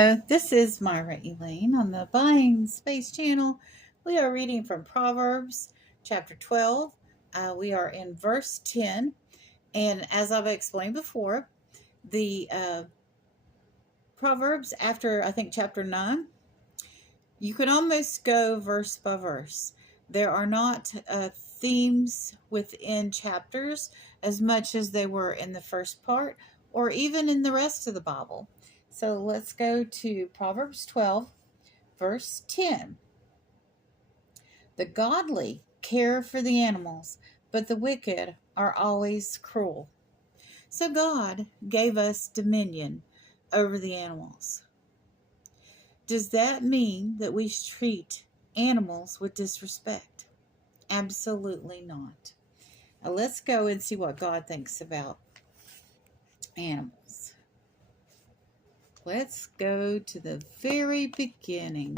Hello, this is Myra Elaine on the Buying Space channel. We are reading from Proverbs chapter 12. We are in verse 10. And as I've explained before, the Proverbs after, I think, chapter 9, you can almost go verse by verse. There are not themes within chapters as much as they were in the first part or even in the rest of the Bible. So let's go to Proverbs 12, verse 10. The godly care for the animals, but the wicked are always cruel. So God gave us dominion over the animals. Does that mean that we treat animals with disrespect? Absolutely not. Now let's go and see what God thinks about animals. Let's go to the very beginning.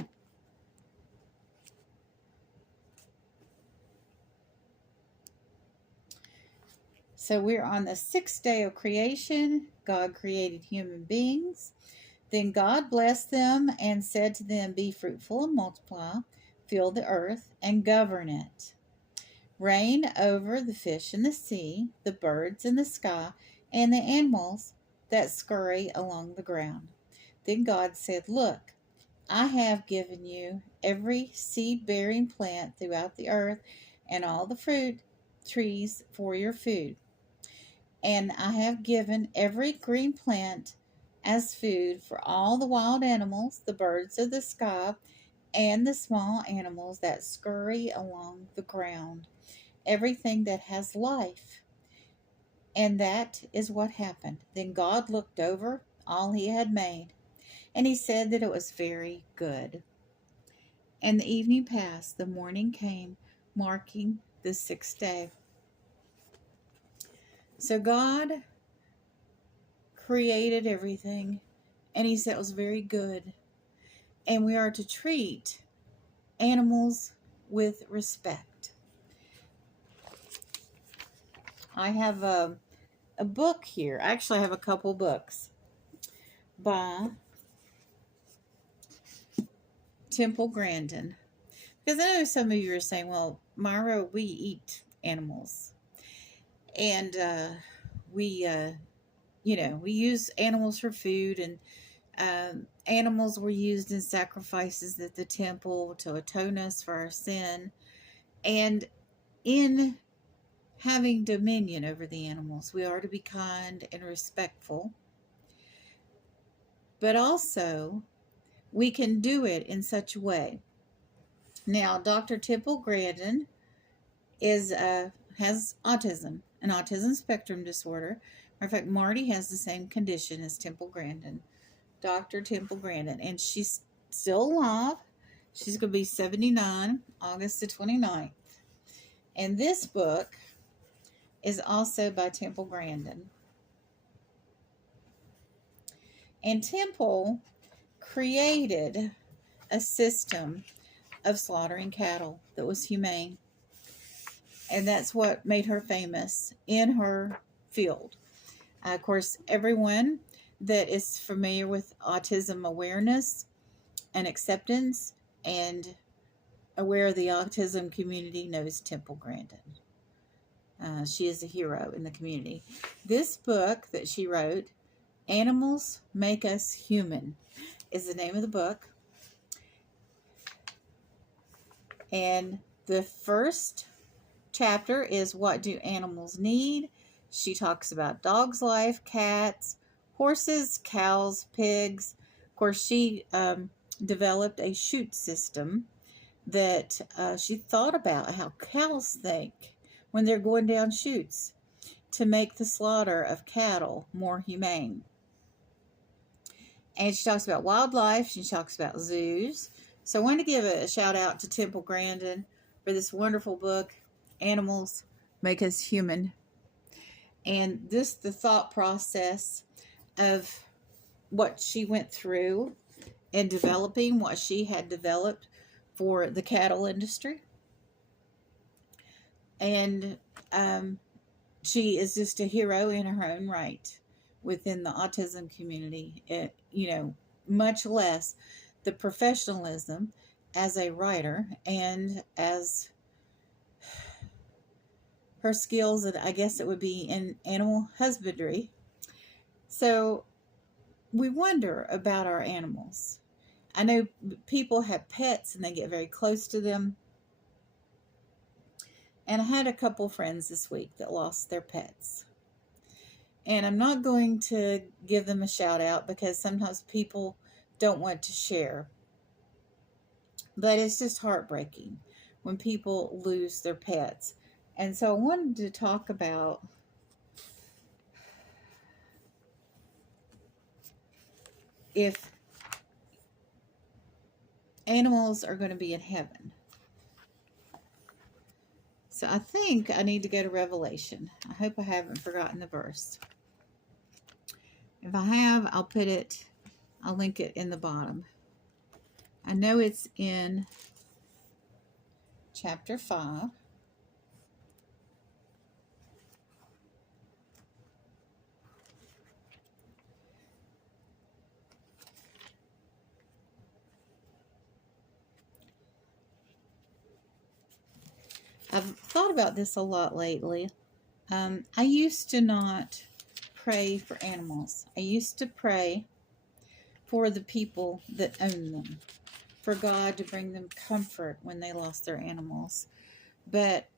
So we're on the sixth day of creation. God created human beings. Then God blessed them and said to them, "Be fruitful and multiply, fill the earth and govern it. Reign over the fish in the sea, the birds in the sky, and the animals that scurry along the ground." Then God said, "Look, I have given you every seed-bearing plant throughout the earth and all the fruit trees for your food. And I have given every green plant as food for all the wild animals, the birds of the sky, and the small animals that scurry along the ground, everything that has life." And that is what happened. Then God looked over all he had made, and he said that it was very good. And the evening passed, the morning came, marking the sixth day. So God created everything, and he said it was very good. And we are to treat animals with respect. I have a book here. Actually, I have a couple books by Temple Grandin. Because I know some of you are saying, "Well, Myra, we eat animals. And we use animals for food, and animals were used in sacrifices at the temple to atone us for our sin. And in having dominion over the animals, we are to be kind and respectful. But also, we can do it in such a way." Now, Dr. Temple Grandin has autism, an autism spectrum disorder. Matter of fact, Marty has the same condition as Temple Grandin, Dr. Temple Grandin, and she's still alive. She's going to be 79, August the 29th. And this book is also by Temple Grandin. And Temple created a system of slaughtering cattle that was humane. And that's what made her famous in her field. Of course, everyone that is familiar with autism awareness and acceptance and aware of the autism community knows Temple Grandin. She is a hero in the community. This book that she wrote, "Animals Make Us Human," is the name of the book. And the first chapter is "What Do Animals Need?" She talks about dogs' life, cats, horses, cows, pigs. Of course, she developed a chute system that she thought about how cows think when they're going down chutes to make the slaughter of cattle more humane. And she talks about wildlife. She talks about zoos. So I want to give a shout out to Temple Grandin for this wonderful book, "Animals Make Us Human." And the thought process of what she went through in developing what she had developed for the cattle industry. And she is just a hero in her own right within the autism community. much less the professionalism as a writer and as her skills, and I guess it would be in animal husbandry. So we wonder about our animals. I know people have pets and they get very close to them. And I had a couple friends this week that lost their pets. And I'm not going to give them a shout out because sometimes people don't want to share. But it's just heartbreaking when people lose their pets. And so I wanted to talk about if animals are going to be in heaven. So I think I need to go to Revelation. I hope I haven't forgotten the verse. If I have, I'll link it in the bottom. I know it's in chapter 5. I've thought about this a lot lately. I used to not pray for animals. I used to pray for the people that own them, for God to bring them comfort when they lost their animals. But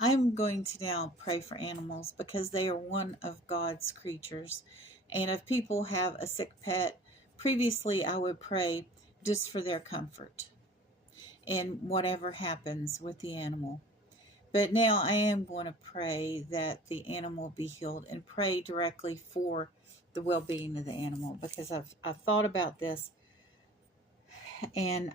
I'm going to now pray for animals because they are one of God's creatures. And if people have a sick pet, previously I would pray just for their comfort in whatever happens with the animal. But now I am going to pray that the animal be healed and pray directly for the well-being of the animal, because I've thought about this, and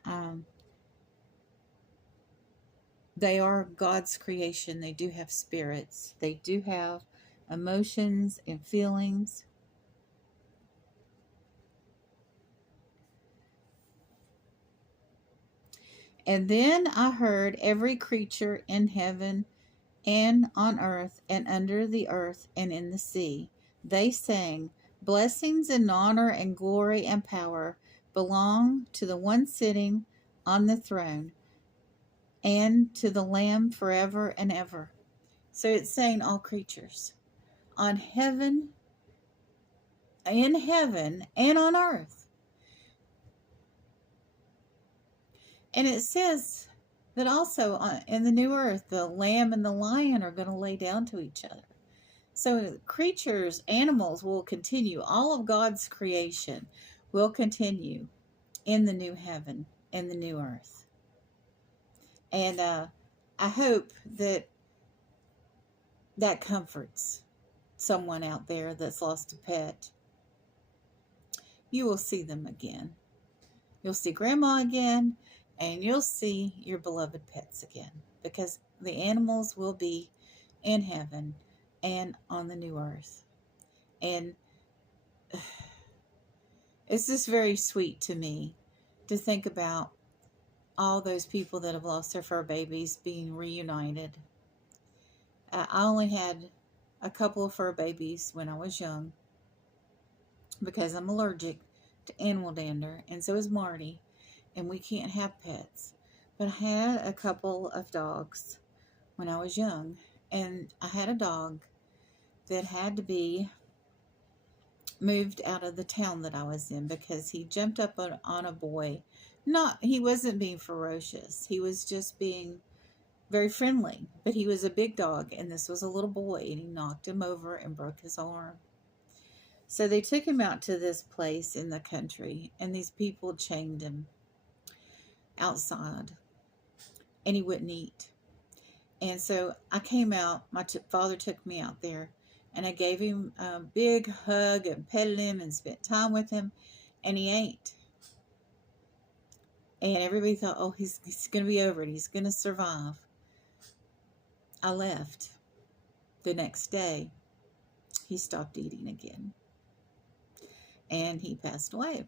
they are God's creation. They do have spirits. They do have emotions and feelings. And then I heard every creature in heaven and on earth and under the earth and in the sea. They sang, "Blessings and honor and glory and power belong to the one sitting on the throne and to the Lamb forever and ever." So it's saying all creatures on heaven, in heaven, and on earth. And it says that also in the new earth, the lamb and the lion are going to lay down to each other. So creatures, animals will continue. All of God's creation will continue in the new heaven and the new earth. And I hope that that comforts someone out there that's lost a pet. You will see them again. You'll see grandma again, and you'll see your beloved pets again, because the animals will be in heaven and on the new earth. And it's just very sweet to me to think about all those people that have lost their fur babies being reunited. I only had a couple of fur babies when I was young because I'm allergic to animal dander, and so is Marty, and we can't have pets. But I had a couple of dogs when I was young, and I had a dog that had to be moved out of the town that I was in because he jumped up on a boy. He wasn't being ferocious. He was just being very friendly, but he was a big dog, and this was a little boy, and he knocked him over and broke his arm. So they took him out to this place in the country, and these people chained him outside, and he wouldn't eat. And so I came out, my father took me out there, and I gave him a big hug and petted him and spent time with him, and he ate. And everybody thought, oh, he's going to be over it. He's going to survive. I left. The next day, he stopped eating again. And he passed away.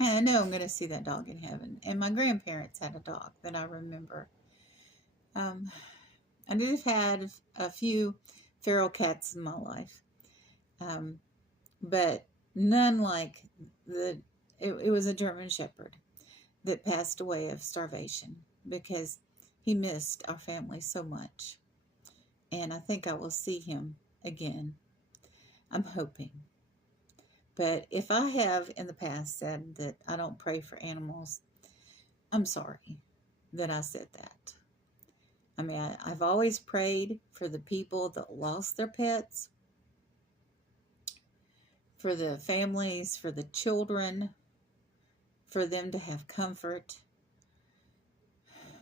And I know I'm going to see that dog in heaven. And my grandparents had a dog that I remember. I did have had a few feral cats in my life. But none like it was a German Shepherd that passed away of starvation because he missed our family so much. And I think I will see him again. I'm hoping. But if I have in the past said that I don't pray for animals, I'm sorry that I said that. I mean, I've always prayed for the people that lost their pets, for the families, for the children, for them to have comfort.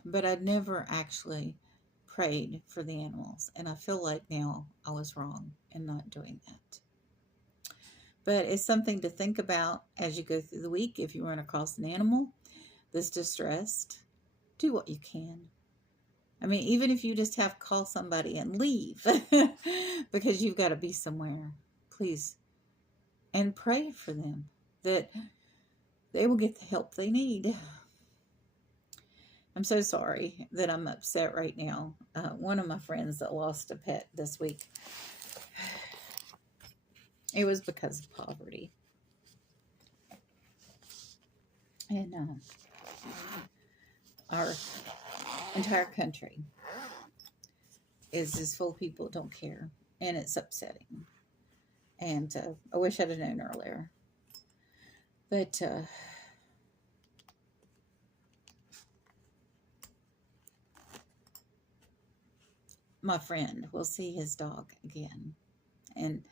But I'd never actually prayed for the animals. And I feel like now I was wrong in not doing that. But it's something to think about as you go through the week. If you run across an animal that's distressed, do what you can. I mean, even if you just have to call somebody and leave because you've got to be somewhere, please. And pray for them that they will get the help they need. I'm so sorry that I'm upset right now. One of my friends that lost a pet this week, it was because of poverty. And our entire country is just full of people that don't care. And it's upsetting. And I wish I'd have known earlier. But my friend will see his dog again. And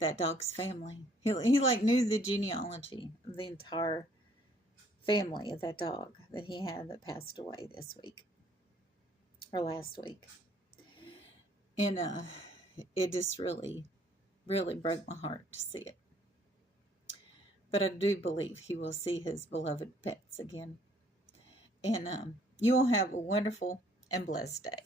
that dog's family. He like knew the genealogy of the entire family of that dog that he had that passed away this week. Or last week. And it just really, really broke my heart to see it. But I do believe he will see his beloved pets again. And you will have a wonderful and blessed day.